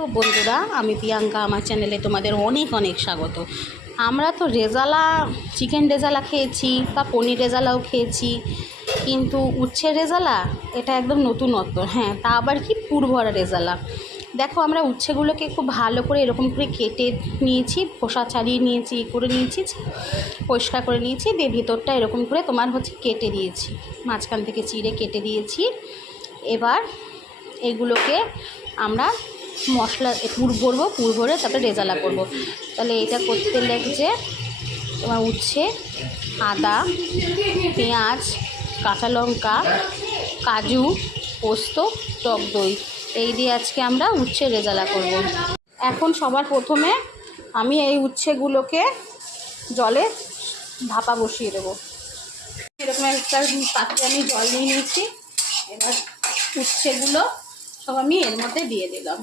তো বন্ধুরা, আমি প্রিয়াঙ্কা, আমার চ্যানেলে তোমাদের অনেক অনেক স্বাগত। আমরা তো রেজালা, চিকেন রেজালা খেয়েছি বা পনির রেজালাও খেয়েছি, কিন্তু উচ্ছের রেজালা এটা একদম নতুনত্ব। হ্যাঁ, তা আবার কি পুরভরা রেজালা। দেখো, আমরা উচ্ছেগুলোকে খুব ভালো করে এরকম করে কেটে নিয়েছি, খোসা ছাড়িয়ে নিয়েছি, করে নিয়েছি, পরিষ্কার করে নিয়েছি, দিয়ে ভিতরটা এরকম করে তোমার কেটে দিয়েছি, মাঝখান থেকে চিড়ে কেটে দিয়েছি। এবার এগুলোকে আমরা মশলা পুর ভরবো, পুর ভরে তারপরে রেজালা করবো। তাহলে এটা করতে লাগছে তোমার উচ্ছে, আদা, পেঁয়াজ, কাঁচা লঙ্কা, কাজু, পোস্ত, টক দই, এই দিয়ে আজকে আমরা উচ্ছে রেজালা করব। এখন সবার প্রথমে আমি এই উচ্ছেগুলোকে জলে ভাপা বসিয়ে দেবো। এরকম একটা পাত্রে আমি জল নিয়ে নিয়েছি। এবার উচ্ছেগুলো সব আমি এর মধ্যে দিয়ে দিলাম।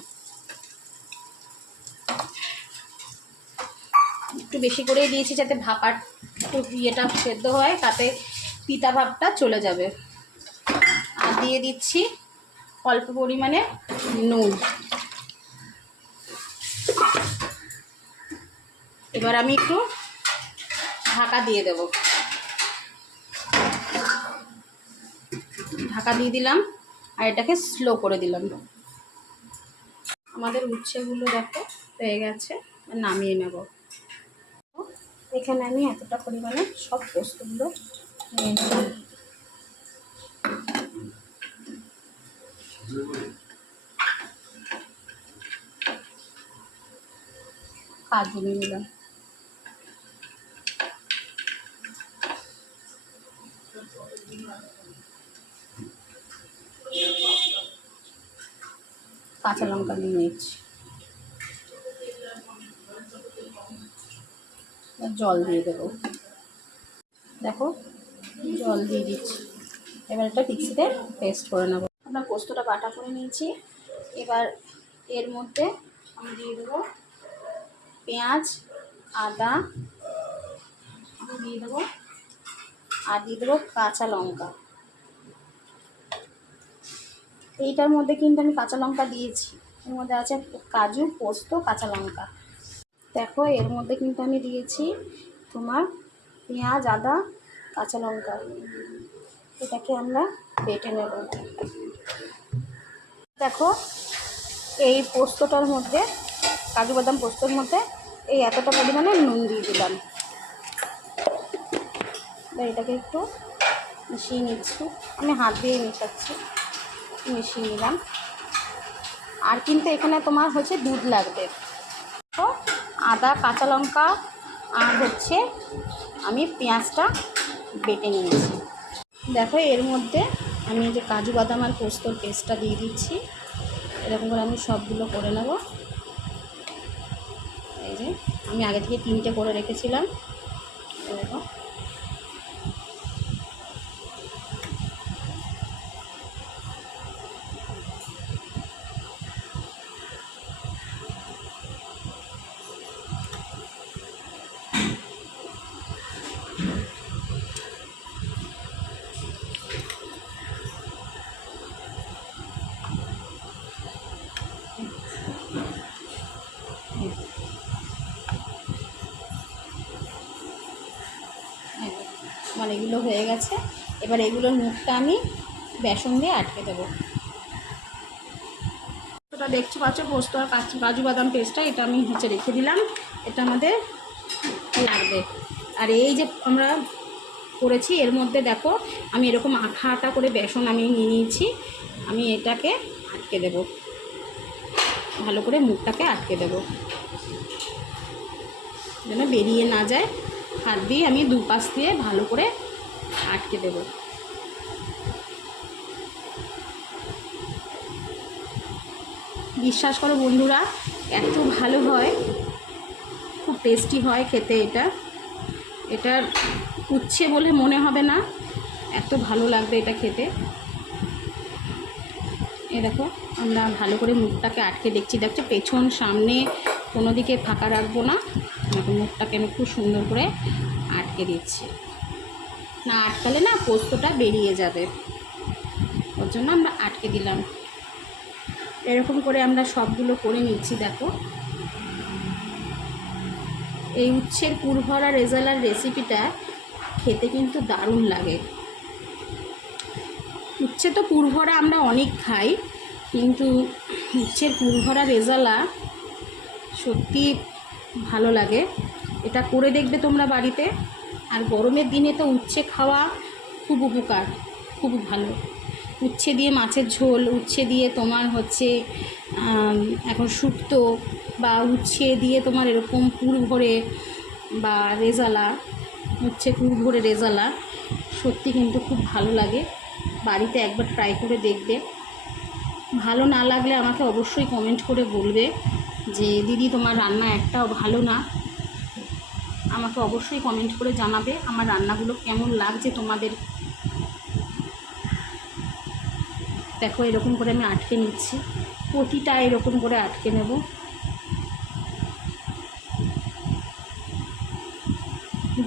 একটু বেশি করেই দিয়েছি যাতে ভাপার একটু ইয়েটা সেদ্ধ হয়, তাতে পিতা ভাবটা চলে যাবে। আর দিয়ে দিচ্ছি অল্প পরিমাণে নুন। এবার আমি একটু ঢাকা দিয়ে দেব। ঢাকা দিয়ে দিলাম আর এটাকে স্লো করে দিলাম। আমাদের উচ্ছেগুলো দেখো হয়ে গেছে, নামিয়ে নেব। এখানে আমি এতটা পরিমাণে সব পোস্তগুলো নিয়ে নিলাম। কাজু নিয়ে নিলাম, কাঁচা লঙ্কা নিয়ে নিচ্ছি, জল দিয়ে দেবো। দেখো, জল দিয়ে দিচ্ছি। এবার এটা মিক্সিতে পেস্ট করে নেব। আমরা পোস্তটা বাটা করে নিয়েছি। এবার এর মধ্যে আমি দিয়ে দেবো পেঁয়াজ, আদা দিয়ে দেবো, আর দিয়ে দেবো কাঁচা লঙ্কা। এইটার মধ্যে কিন্তু আমি কাঁচা লঙ্কা দিয়েছি, এর মধ্যে আছে কাজু, পোস্ত, কাঁচা লঙ্কা। দেখো, এর মধ্যে কিন্তু আমি দিয়েছি তোমার পেঁয়াজ, আদা, কাঁচা লঙ্কা। এটাকে আমরা বেটে নেব। দেখো, এই পোস্তটার মধ্যে, কাজু বাদাম পোস্তর মধ্যে এই এতটা পরিমাণে নুন দিয়ে দিলাম। এটাকে একটু মিশিয়ে নিচ্ছি, আমি হাত দিয়ে মেশাচ্ছি, মিশিয়ে নিলাম। আর কিন্তু এখানে তোমার দুধ লাগবে। তো আদা, কাঁচা লঙ্কা আর আমি পেঁয়াজটা বেটে নিয়েছি। দেখো, এর মধ্যে আমি যে কাজু বাদাম আর পোস্তর পেস্টটা দিয়ে দিচ্ছি। এরকম করে আমি সবগুলো করে নেব। এই যে আমি আগে থেকে 3টে করে রেখেছিলাম। দেখো, আমার এগুলো হয়ে গেছে। এবার এগুলোর মুখটা আমি বেসন দিয়ে আটকে দেবো। ওটা দেখতে পাচ্ছ, পোস্ত আর কাজু বাদাম পেস্টটা, এটা আমি রেখে দিলাম। এটা আমাদের লাগবে। আর এই যে আমরা করেছি, এর মধ্যে দেখো আমি এরকম আঠা আঠা করে বেসন আমি নিয়ে নিয়েছি। আমি এটাকে আটকে দেব, ভালো করে মুখটাকে আটকে দেব যেন বেরিয়ে না যায়। হাত দিয়ে আমি দুপাশ দিয়ে ভালো করে আটকে দেব। বিশ্বাস করো বন্ধুরা, এত ভালো হয়, খুব টেস্টি হয় খেতে। এটার উচ্ছে বলে মনে হবে না, এত ভালো লাগবে এটা খেতে। এ দেখো, আমরা ভালো করে মুখটাকে আটকে দেখছি পেছন সামনে কোনো দিকে ফাঁকা রাখবো না। মুখটাকে আমি খুব সুন্দর করে আটকে দিচ্ছি। না আটকালে না পোস্তটা বেরিয়ে যাবে, ওর জন্য আমরা আটকে দিলাম। এরকম করে আমরা সবগুলো করে নিচ্ছি। দেখো, এই উচ্ছের পুরভরা রেজালার রেসিপিটা খেতে কিন্তু দারুণ লাগে। উচ্ছে তো পুরভরা আমরা অনেক খাই, কিন্তু উচ্ছের পুরভরা রেজালা সত্যি ভালো লাগে। এটা করে দেখবে তোমরা বাড়িতে। আর গরমের দিনে তো উচ্ছে খাওয়া খুব উপকার, খুব ভালো। উচ্ছে দিয়ে মাছের ঝোল, উচ্ছে দিয়ে তোমার হচ্ছে এখন শুক্তো, বা উচ্ছে দিয়ে তোমার এরকম পুর ভরে বা রেজালা, উচ্ছে পুর ভরে রেজালা সত্যি কিন্তু খুব ভালো লাগে। বাড়িতে একবার ট্রাই করে দেখবে। ভালো না লাগলে আমাকে অবশ্যই কমেন্ট করে বলবে যে দিদি তোমার রান্না একটাও ভালো না। আমাকে অবশ্যই কমেন্ট করে জানাবে আমার রান্নাগুলো কেমন লাগছে তোমাদের। দেখো, এরকম করে আমি আটকে নিচ্ছি, প্রতিটা এরকম করে আটকে নেব।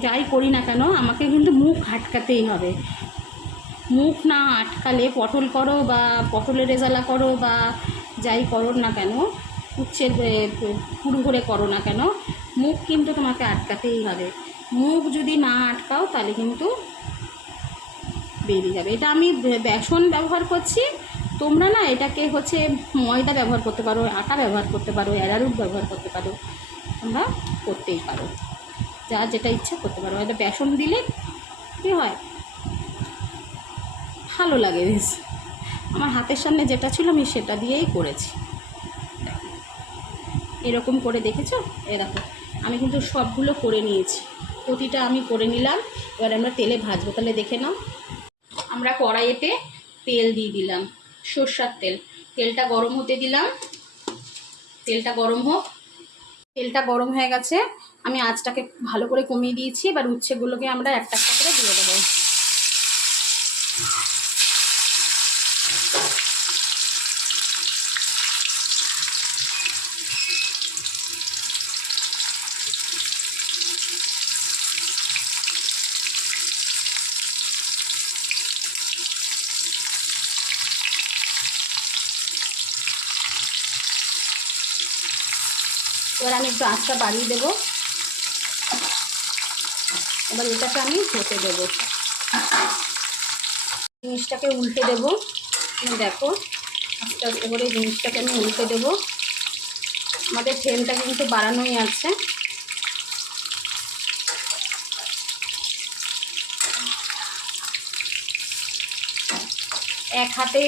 যাই করি না কেন আমাকে কিন্তু মুখ আটকাতেই হবে। মুখ না আটকালে পটল করো বা পটলের রেজালা করো বা যাই করো না কেন, উচ্ছের পুরো করে করো না কেন, মুখ কিন্তু তোমাকে আটকাতেই হবে। মুখ যদি না আটকাও তাহলে কিন্তু বেরিয়ে যাবে। এটা আমি বেসন ব্যবহার করছি, তোমরা না এটাকে হচ্ছে ময়দা ব্যবহার করতে পারো, আটা ব্যবহার করতে পারো, অ্যারারুট ব্যবহার করতে পারো, তোমরা করতেই পারো, যা যেটা ইচ্ছা করতে পারো। এটা বেসন দিলে কী হয়, ভালো লাগে বেশ। আমার হাতের সামনে যেটা ছিল আমি সেটা দিয়েই করেছি। এরকম করে দেখেছো? এ দেখো, আমি কিন্তু সবগুলো করে নিয়েছি, প্রতিটা আমি করে নিলাম। এবার আমরা তেলে ভাজবো। তাহলে দেখে নাও, আমরা কড়াইতে তেল দিয়ে দিলাম, সরষের তেল। তেলটা গরম হতে দিলাম, তেলটা গরম হোক। তেলটা গরম হয়ে গেছে, আমি আঁচটাকে ভালো করে কমিয়ে দিয়েছি। এবার উচ্ছেগুলোকে আমরা একটা একটা করে দিয়ে দেবো। এবার আমি একটু আঁচটা বাড়িয়ে দেবো। এবার এটাকে আমি হতে দেবো, জিনিসটাকে উল্টে দেবো। দেখো, আস্তে আস্তে করে জিনিসটাকে আমি উল্টে দেবো। আমাদের ফ্লেমটা কিন্তু বাড়ানোই আছে। এক হাতে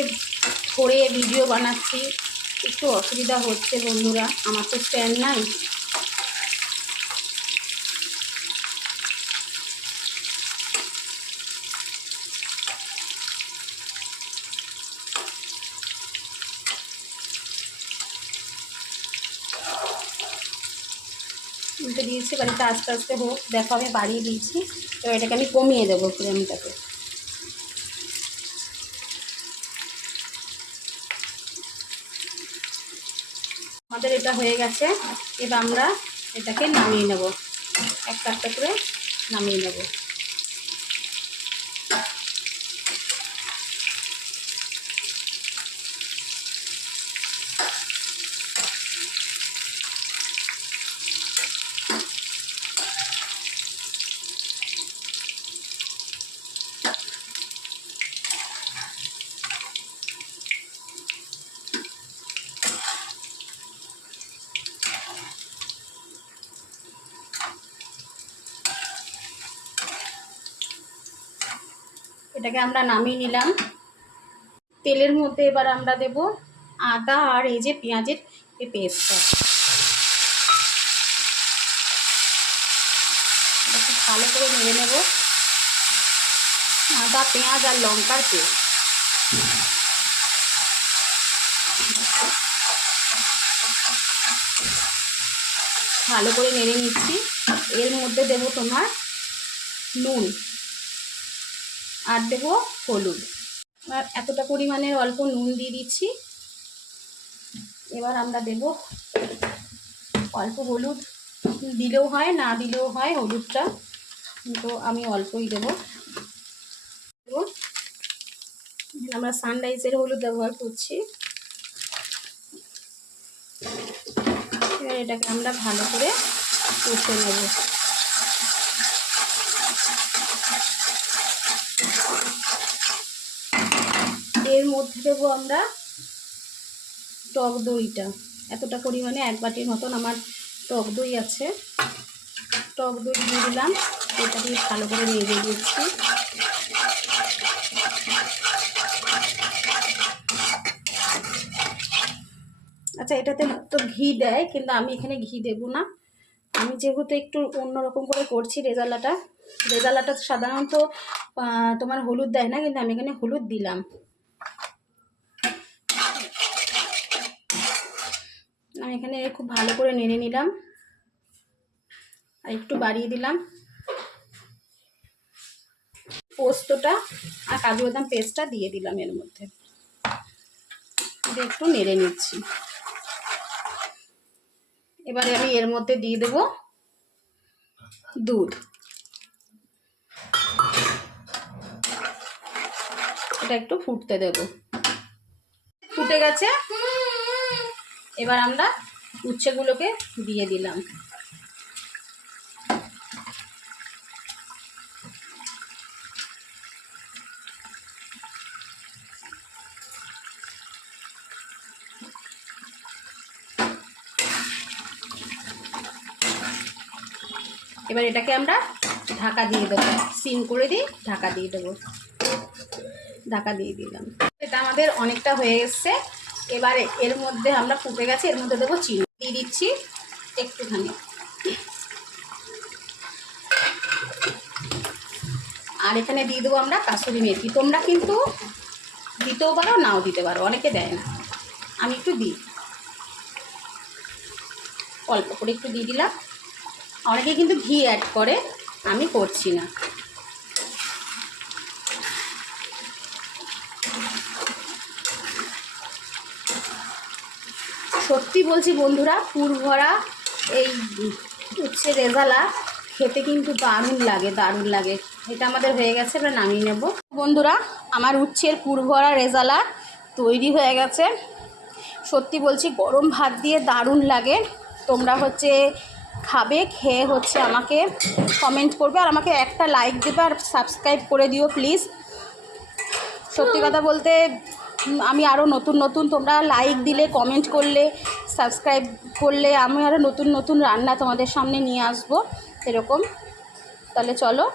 ধরে ভিডিও বানাচ্ছি, একটু অসুবিধা হচ্ছে বন্ধুরা, আমার তো স্ট্যান্ড নাই। উল্টে দিয়েছি, বাড়িতে আস্তে আস্তে হোক। দেখো, আমি বাড়িয়ে দিয়েছি। এবার এটাকে আমি কমিয়ে দেবো ফ্লেমটাকে। আমাদের এটা হয়ে গেছে। এবার আমরা এটাকে নামিয়ে নেব, একটা একটা করে নামিয়ে নেব। এটাকে আমরা নামিয়ে নিলাম। তেলের মধ্যে এবার আমরা দেব আদা আর এই যে পেঁয়াজের এই পেস্টটা। খুব ভালো করে নেড়ে নেব। আদা, পেঁয়াজ আর লঙ্কার পেস্ট। ভালো করে নেড়ে নিচ্ছি। এর মধ্যে দেব তোমার নুন আর দেব হলুদ। আর এতটা পরিমাণের অল্প নুন দিয়ে দিচ্ছি। এবার আমরা দেব অল্প হলুদ, দিলেও হয় না দিলেও হয় হলুদটা, কিন্তু আমি অল্পই দেব। আমরা সানরাইজের হলুদ ব্যবহার করছি। এবার এটাকে আমরা ভালো করে কষে নেব। এর মধ্যে দেবো আমরা টক দইটা, এতটা পরিমাণে 1 বাটির মতন আমার টক দই আছে। টক দই দিয়ে দিলাম, এটা দিয়ে ভালো করে নেড়ে দিচ্ছি। আচ্ছা, এটাতে তো ঘি দেয়, কিন্তু আমি এখানে ঘি দেবো না। আমি যেহেতু একটু অন্যরকম করে করছি রেজালাটা সাধারণত তোমার হলুদ দেয় না, কিন্তু আমি এখানে হলুদ দিলাম। আমি এখানে খুব ভালো করে নেড়ে নিলাম, আর একটু বাড়িয়ে দিলাম পোস্তটা আর কাজু বাদাম পেস্টটা দিয়ে দিলাম এর মধ্যে, একটু নেড়ে নিচ্ছি। এবারে আমি এর মধ্যে দিয়ে দেব দুধ। এটা একটু ফুটতে দেব। ফুটে গেছে, এবার আমরা উচ্ছেগুলোকে দিয়ে দিলাম। এবার এটাকে আমরা ঢাকা দিয়ে দেবো, সিম করে দিয়ে ঢাকা দিয়ে দেবো। ঢাকা দিয়ে দিলাম। এটা আমাদের অনেকটা হয়ে এসছে। এবারে এর মধ্যে আমরা ফুটে গেছে, এর মধ্যে দেবো চিনি, দিয়ে দিচ্ছি একটুখানি। আর এখানে দিয়ে দেবো আমরা কাসুরি মেথি। তোমরা কিন্তু দিতেও পারো, নাও দিতে পারো, অনেকে দেয় না, আমি একটু দিই, অল্প করে একটু দিয়ে দিলাম। অনেকে কিন্তু ঘি অ্যাড করে, আমি করছি না। সত্যি বলছি বন্ধুরা, পুরভরা এই উচ্ছে রেজালা খেতে কিন্তু দারুণ লাগে, দারুণ লাগে। এটা আমাদের হয়ে গেছে, এবার নামিয়ে নেব। বন্ধুরা, আমার উচ্ছের পুরভরা রেজালা তৈরি হয়ে গেছে। সত্যি বলছি, গরম ভাত দিয়ে দারুণ লাগে। তোমরা খাবে, খেয়ে আমাকে কমেন্ট করবে, আর আমাকে একটা লাইক দেবে, আর সাবস্ক্রাইব করে দিও প্লিজ। সত্যি কথা বলতে, আমি আরও নতুন নতুন, তোমরা লাইক দিলে, কমেন্ট করলে, সাবস্ক্রাইব করলে আমি আরও নতুন নতুন রান্না তোমাদের সামনে নিয়ে আসবো এরকম। তাহলে চলো।